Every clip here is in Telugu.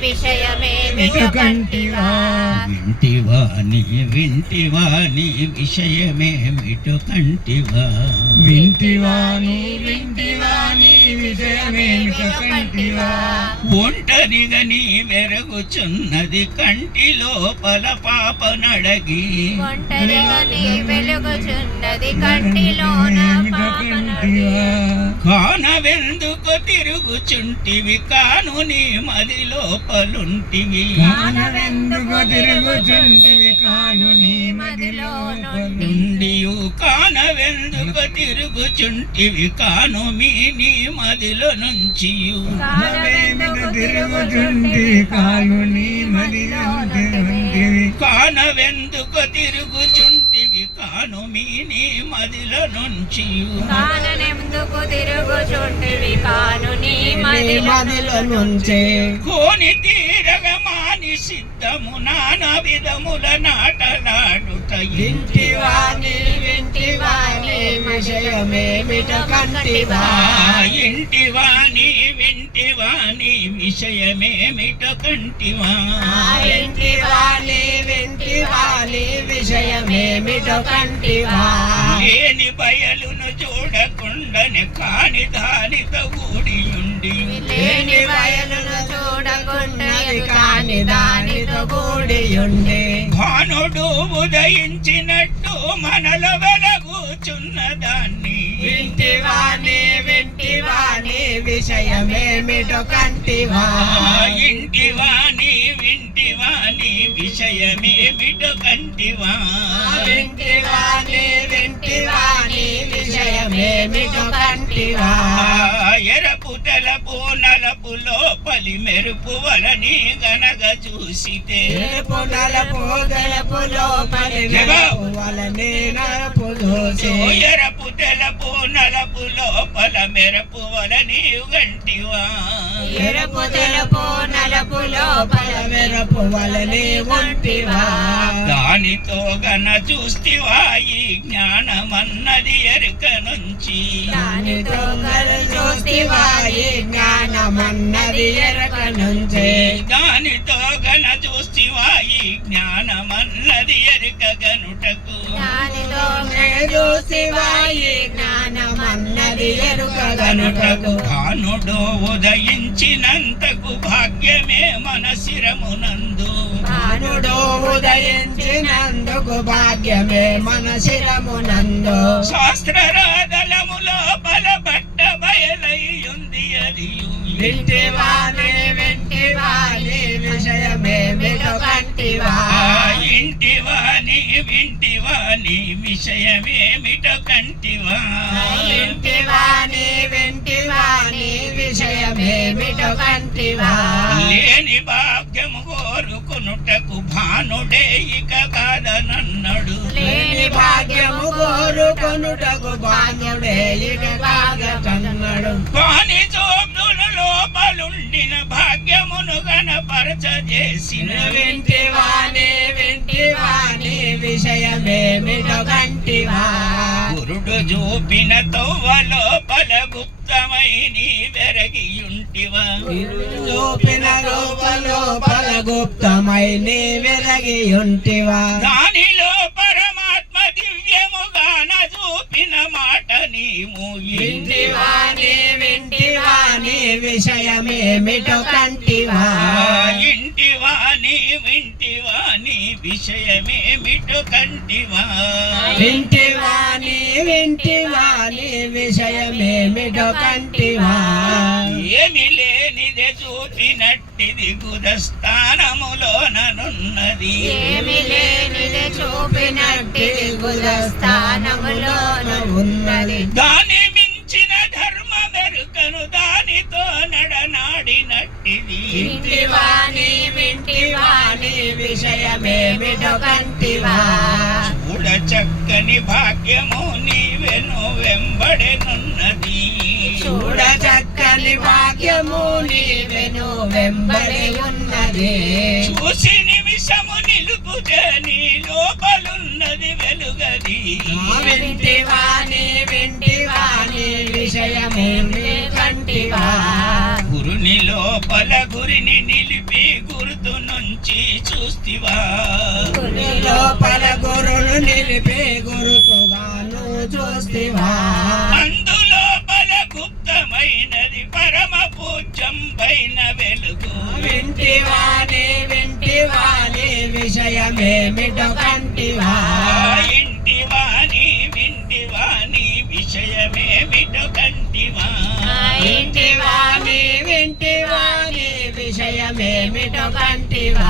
విషయమేమిటో కంటివా వింటివా నీ వింటివా కంటివా ఒంటరిగా నీ వెరుగుచున్నది కంటి లోపల పాప నడగి ఒంటరిగా నీ వెలుగుచున్నది కంటిలోన పాపనడి కానవెందుకు తిరుగుచుంటివి కాను నీ మది లోపలుంటివి. కానవెందుకు తిరుగుచుంటివి కాను నీ మదిలో నుండియు కానవెందుకు తిరుగుచుంటివి కాను మీ నీ మదిలో నుంచి తిరుగుచుంటి కాను నీ మదిలో కానవెందుకు కాను మీ నీ మదిలో నుంచి కాననెందుకు తిరుగుచుంటివి కాను నీ మదిలో నుంచే. కోని తీరగ మాని సిద్ధము నానా విధముల నాటలాడుట వింటివా నీ వింటివా నీ విషయమేమిట కంటివా? ఇంటివా నీ వింటివా నీ విషయమేమిట కంటివా? విషయమేమిట కంటివా? లేని బయలును చూడకుండానే కాని దానితో ఊడియుండి. లేని బయలును చూడకుండాది కాని దానితో కూడియుండే భానుడు ఉదయించినట్టు మనలో వెలగూచున్న దాన్ని. విషయమేమిటో కంటివా ఇంటివాని వింటివాని విషయమేమిటో కంటివా వింటివాని వింటివాని విషయమేమిటో కంటివా ఎరపు తెలపు నలపు లోపలి మెరుపు వలని గనగ చూసితే తెలుపు నలుపు తెలుపు లోపలి జవాబు. వలనే నలుపు దోసే ఎరపు లోపల మెరుపు వలని గంటివా. ఎరుపు తెలుపు నలుపు లోపల మెరపు వలనే ఉంటివా దానితో గన చూస్తివా ఈ జ్ఞానమన్నది ఎరుక నుంచి దానితో చూస్తివా ఈ జ్ఞానమన్నది ఎరక నుంచే దానితో గన చూస్తివా ఈ జ్ఞానమన్నది ఎరుక భానుడు ఉదయించినంతకు భాగ్యమే మన శిరమునందు. భానుడు ఉదయించినందుకు భాగ్యమే మన శిరమునందు. శాస్త్రరాధలములో బలబట్ట బయలై ఉంది అది వింటివాని వింటివాని విషయమేమిట కంటివా? వింటివాని వింటివాని విషయమే మిగ కంటివా? లేని భాగ్యము కోరుకునుటకు భానుడే ఇక కాదనన్నాడు. లేని భాగ్యము కోరుకొనుటకు భాగ్యుడే ఇక కాగకన్నాడు వాని చోపుల లోపలుండిన భాగ్యమును గణపరచ చేసిన వింటివాని వింటివాని విషయమే మిగ కంటివా. గురుడు చూపిన తొవ్వ లోపల గుప్తమై నీ వెరగియుంటివా. చూపిన లోపల గుప్తమై నీ వెరగి ఉంటివా దానిలో పరమాత్మ దివ్యముగాన చూపిన మాట నీవు వింటివాని వింటివాని విషయమేమిటో కంటివా. ఇంటివాని కంటివా? వింటివాని వింటివాని విషయమేమిటో కంటివా? ఏమి లేనిదే చూపినట్టిది గుదస్థానములోననున్నది. ఏమి లేనిది చూపినట్టి గులస్థానములోన ఉన్నది దాని వింటివాని వింటివాని విషయమేమిటో కంటివా చూడ చక్కని భాగ్యము నీవెను వెంబడెనున్నది చూడ చక్కని భాగ్యము నీవెను వెంబడి ఉన్నది. చూసి నిమిషము నిలుపుతే నీ లోపలున్నది వెలుగది. వింటివాని వింటివాని విషయమేమి కంటివా సూర్యుని నిలిపి గురుతు నుంచి చూస్తివా? లోపల గురులు నిలిపి గురుతుగాను చూస్తివా? విషయమేమిటో కంటివా.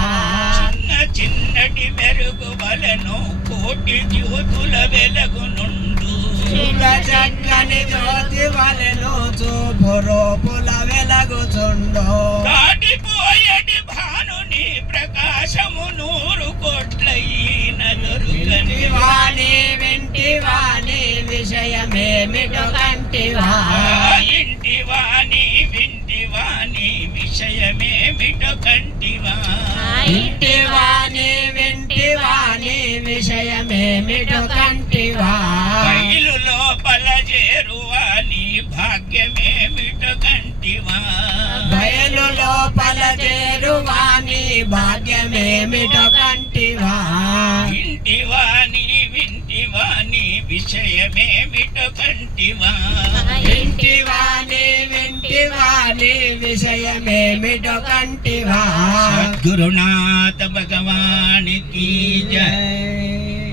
చిన్న చిన్నటి మెరుగు వలను కోటి జ్యోతుల వెలుగు నుండు. శుభ్ర చక్కని జ్యోతి వలెను చూపు రూపుల వెలగుచుండు. దాటిపోయేటి భానుని ప్రకాశము నూరు కోట్లయిన దొరుకని వింటివాని వింటివాని విషయమేమిటో కంటివా. విషయమేమిటో కంటివా. వింటివాని వింటివాని విషయమేమిటో కంటివా. బయలు లోపల చేరువాని భాగ్యమేమిటో కంటివా. బయలు లోపల చేరువాని భాగ్యమేమిటో కంటివా. ఇంటి వాణి వింటి వాణి విషయమేమిటో కంటివా వింటివాని విషయమేమిటో కంటివా? సద్గురునాథ భగవానికి జయ